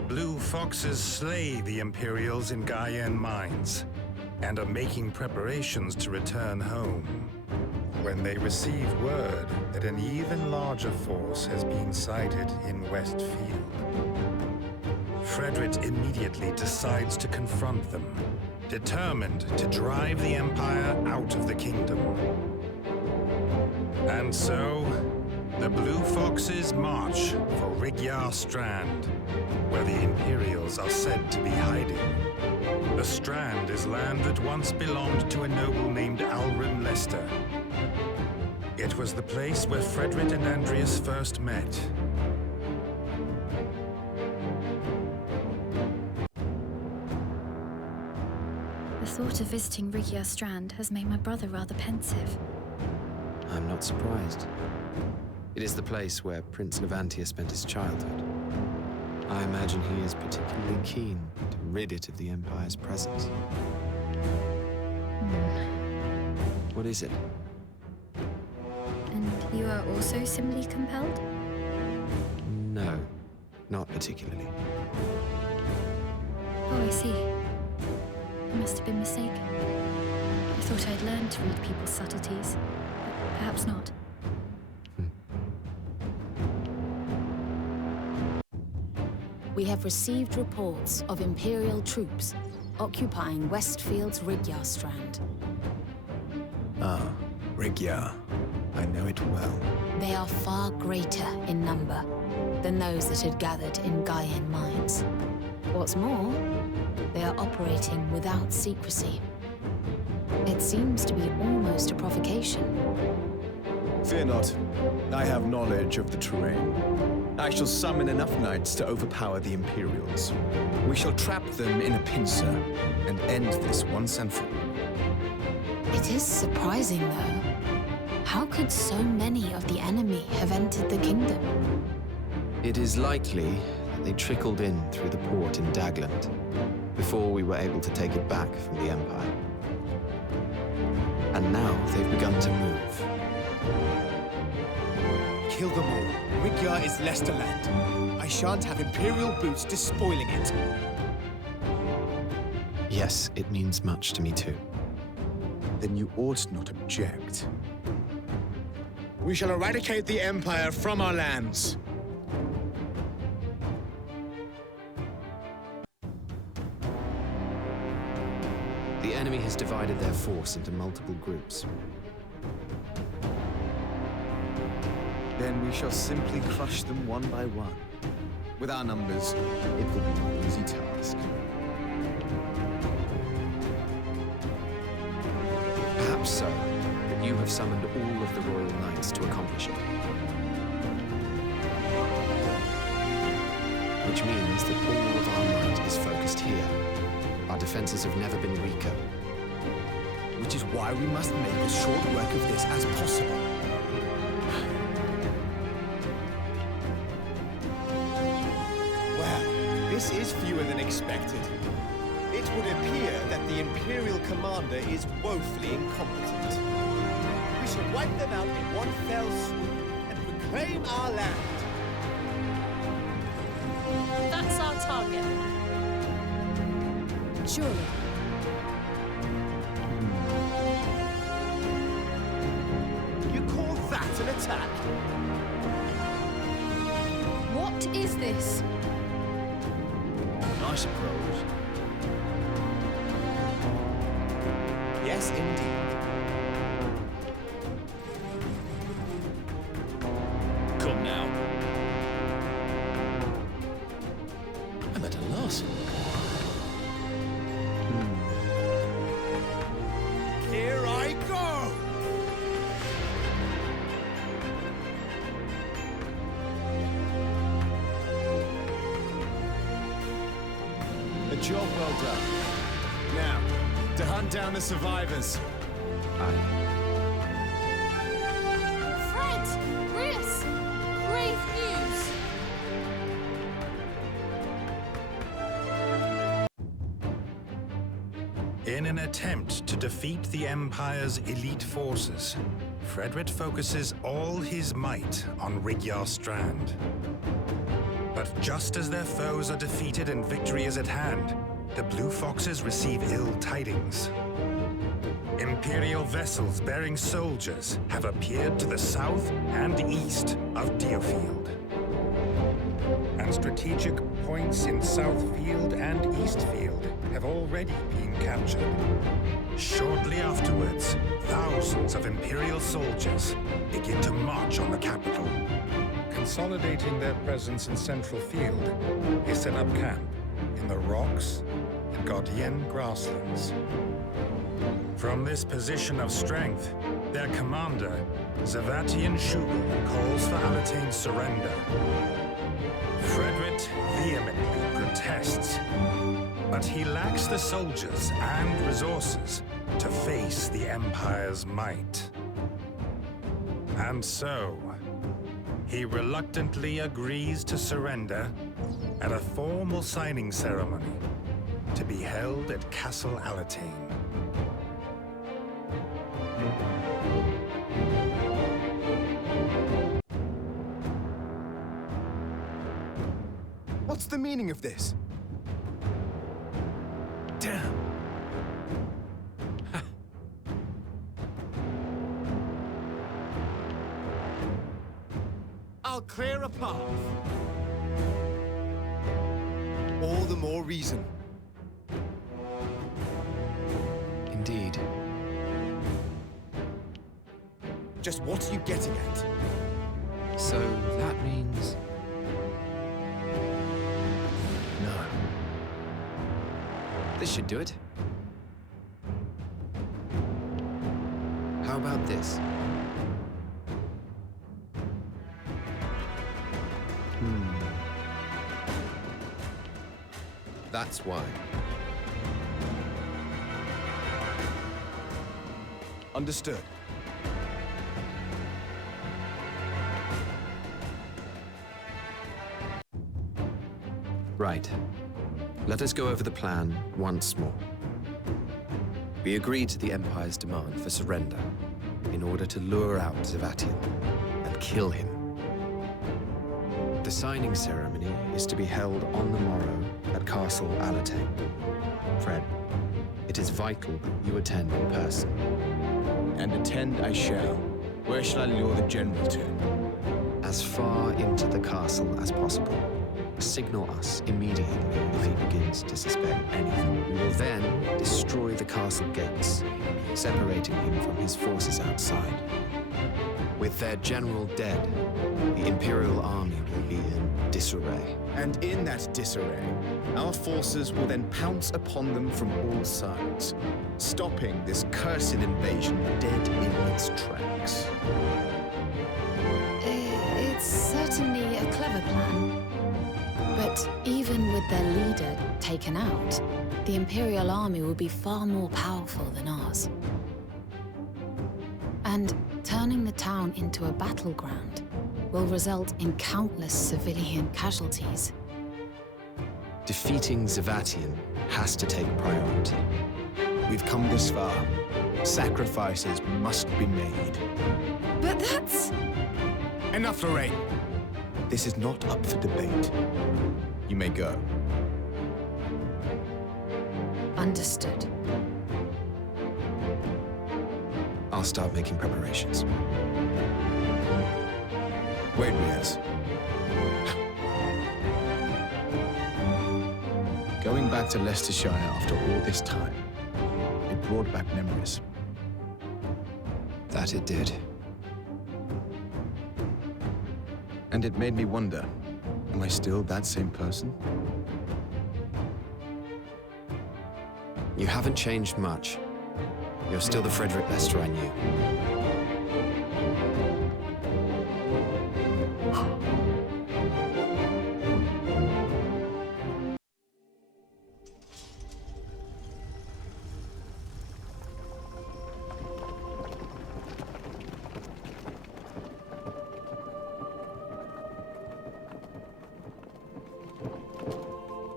The Blue Foxes slay the Imperials in Gaian mines and are making preparations to return home when they receive word that an even larger force has been sighted in Westfield. Frederick immediately decides to confront them, determined to drive the Empire out of the kingdom. And so, the Blue Foxes march for Rigyar Strand, where the Imperials are said to be hiding. The Strand is land that once belonged to a noble named Alrim Lester. It was the place where Frederick and Andreas first met. The thought of visiting Rigyar Strand has made my brother rather pensive. I'm not surprised. It is the place where Prince Levantia spent his childhood. I imagine he is particularly keen to rid it of the Empire's presence. What is it? And you are also similarly compelled? No, not particularly. Oh, I see. I must have been mistaken. I thought I'd learned to read people's subtleties, but perhaps not. We have received reports of Imperial troops occupying Westfield's Rigyar Strand. Ah, Rigyar. I know it well. They are far greater in number than those that had gathered in Gaian mines. What's more, they are operating without secrecy. It seems to be almost a provocation. Fear not. I have knowledge of the terrain. I shall summon enough knights to overpower the Imperials. We shall trap them in a pincer and end this once and for all. It is surprising, though. How could so many of the enemy have entered the kingdom? It is likely that they trickled in through the port in Dagland before we were able to take it back from the Empire. And now they've begun to move. Kill them all. Rigyar is Lesterland. I shan't have Imperial boots despoiling it. Yes, it means much to me too. Then you ought not object. We shall eradicate the Empire from our lands. The enemy has divided their force into multiple groups. Then we shall simply crush them one by one. With our numbers, it will be an easy task. Perhaps so, but you have summoned all of the Royal Knights to accomplish it. Which means that all of our might is focused here. Our defenses have never been weaker. Which is why we must make as short work of this as possible. This is fewer than expected. It would appear that the Imperial commander is woefully incompetent. We shall wipe them out in one fell swoop and reclaim our land. That's our target. Surely. You call that an attack? What is this? I suppose. Yes, indeed. Come now. I'm at a loss. Here I go! A job well done. Now, to hunt down the survivors. Fred! Rius! Grave news! In an attempt to defeat the Empire's elite forces, Frederick focuses all his might on Rigyar Strand. But just as their foes are defeated and victory is at hand, the Blue Foxes receive ill tidings. Imperial vessels bearing soldiers have appeared to the south and east of DioField. And strategic points in Southfield and Eastfield have already been captured. Shortly afterwards, thousands of Imperial soldiers begin to march on the capital. Consolidating their presence in Central Field, they set up camp in the rocks and Godian grasslands. From this position of strength, their commander, Zavatian Shugel, calls for Alatane's surrender. Frederick vehemently protests, but he lacks the soldiers and resources to face the Empire's might. And so, he reluctantly agrees to surrender at a formal signing ceremony to be held at Castle Alatane. What's the meaning of this? Damn. I'll clear a path. All the more reason. Indeed. Just what are you getting at? So that means... No. This should do it. How about this? That's why. Understood. Right. Let us go over the plan once more. We agreed to the Empire's demand for surrender in order to lure out Zavatian and kill him. The signing ceremony is to be held on the morrow at Castle Alatane. Fred, it is vital that you attend in person. And attend I shall. Where shall I lure the general to? As far into the castle as possible. Signal us immediately if he begins to suspect anything. We will then destroy the castle gates, separating him from his forces outside. With their general dead, the Imperial army will be in disarray. And in that disarray, our forces will then pounce upon them from all sides, stopping this cursed invasion dead in its tracks. It's certainly a clever plan. But even with their leader taken out, the Imperial army will be far more powerful than ours. And turning the town into a battleground will result in countless civilian casualties. Defeating Zavatian has to take priority. We've come this far. Sacrifices must be made. But that's... Enough, Lorraine! This is not up for debate. You may go. Understood. I'll start making preparations. Wait, Riaz. Going back to Leicestershire after all this time, it brought back memories. That it did. And it made me wonder, am I still that same person? You haven't changed much. You're still the Frederick Lester I knew.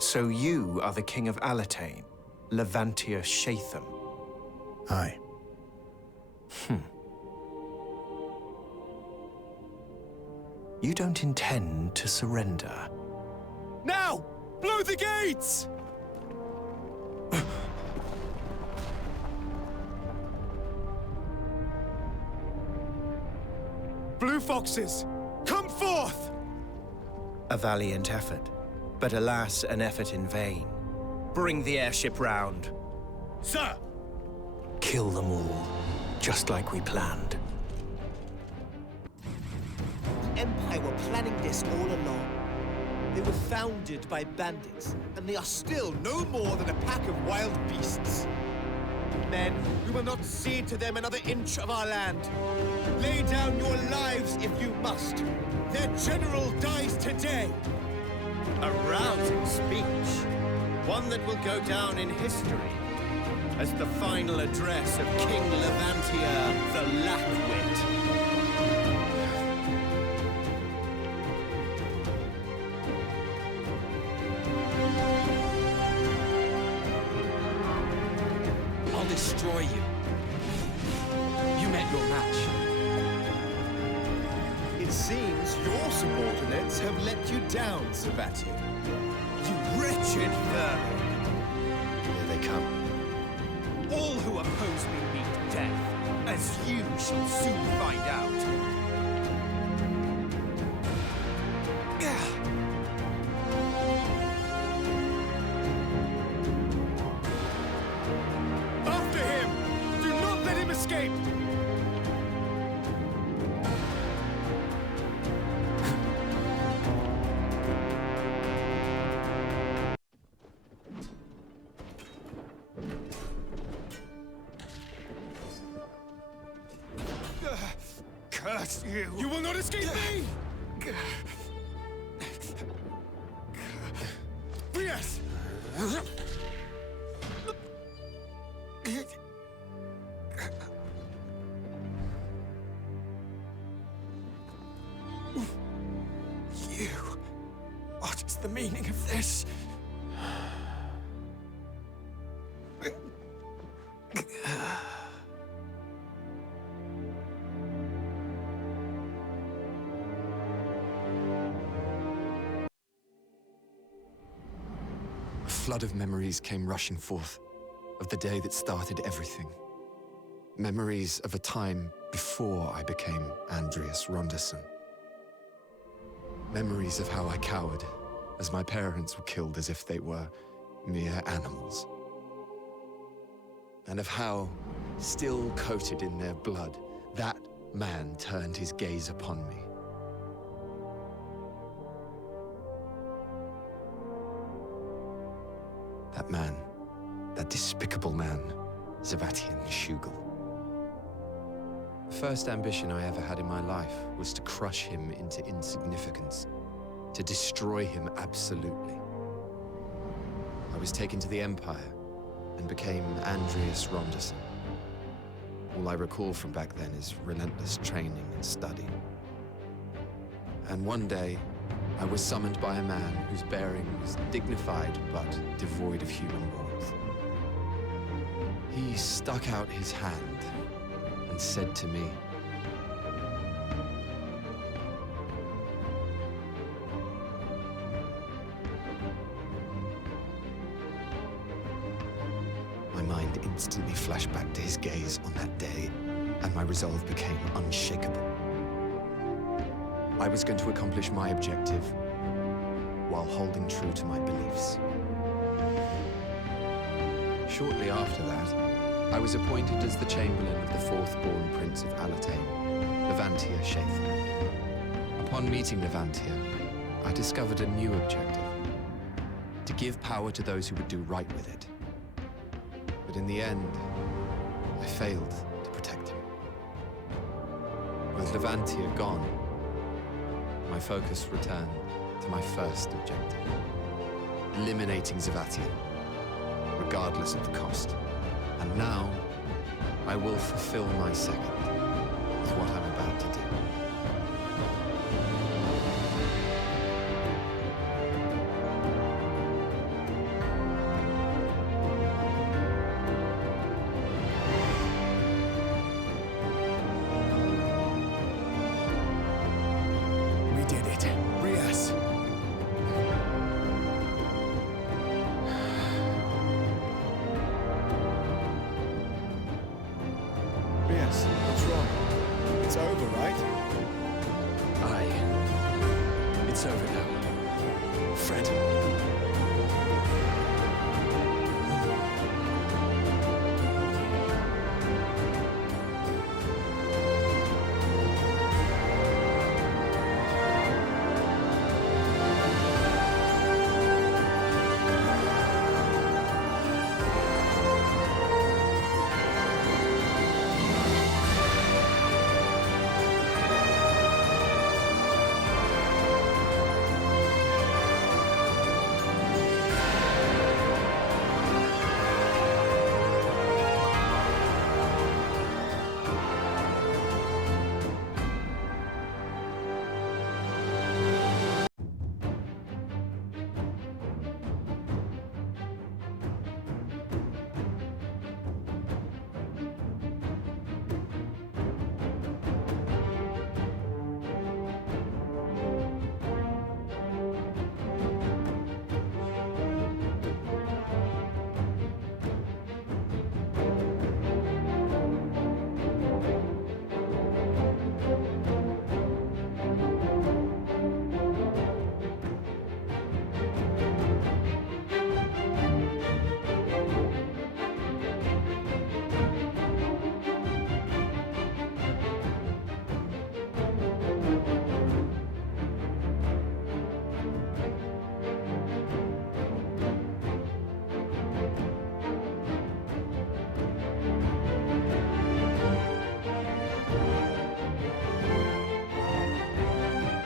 So you are the King of Alatane, Levantia Shatham. Aye. You don't intend to surrender. Now! Blow the gates! Blue Foxes, come forth! A valiant effort, but alas, an effort in vain. Bring the airship round. Sir! Kill them all, just like we planned. The Empire were planning this all along. They were founded by bandits, and they are still no more than a pack of wild beasts. Men, we will not cede to them another inch of our land. Lay down your lives if you must. Their general dies today. A rousing speech. One that will go down in history as the final address of King Levantia the Lackwit. I'll destroy you. You met your match. It seems your subordinates have let you down, Sabbatian. You wretched vermin! Here they come. All who oppose me meet death, as you shall soon find out. After him! Do not let him escape! Curse you! You will not escape me! Yes! You... What is the meaning of this? A flood of memories came rushing forth, of the day that started everything. Memories of a time before I became Andreas Ronderson. Memories of how I cowered, as my parents were killed as if they were mere animals. And of how, still coated in their blood, that man turned his gaze upon me. That man, that despicable man, Sebastian Schugel. The first ambition I ever had in my life was to crush him into insignificance, to destroy him absolutely. I was taken to the Empire and became Andreas Ronderson. All I recall from back then is relentless training and study. And one day, I was summoned by a man whose bearing was dignified but devoid of human warmth. He stuck out his hand and said to me, my mind instantly flashed back to his gaze on that day, and my resolve became unshakable. I was going to accomplish my objective while holding true to my beliefs. Shortly after that, I was appointed as the Chamberlain of the fourth-born Prince of Alatane, Levantia Schaefer. Upon meeting Levantia, I discovered a new objective: to give power to those who would do right with it. But in the end, I failed to protect him. With Levantia gone, my focus returned to my first objective: eliminating Zavatian, regardless of the cost. And now, I will fulfill my second with what I'm about to do. Guys, what's wrong? It's over, right? Aye. It's over now. Fred,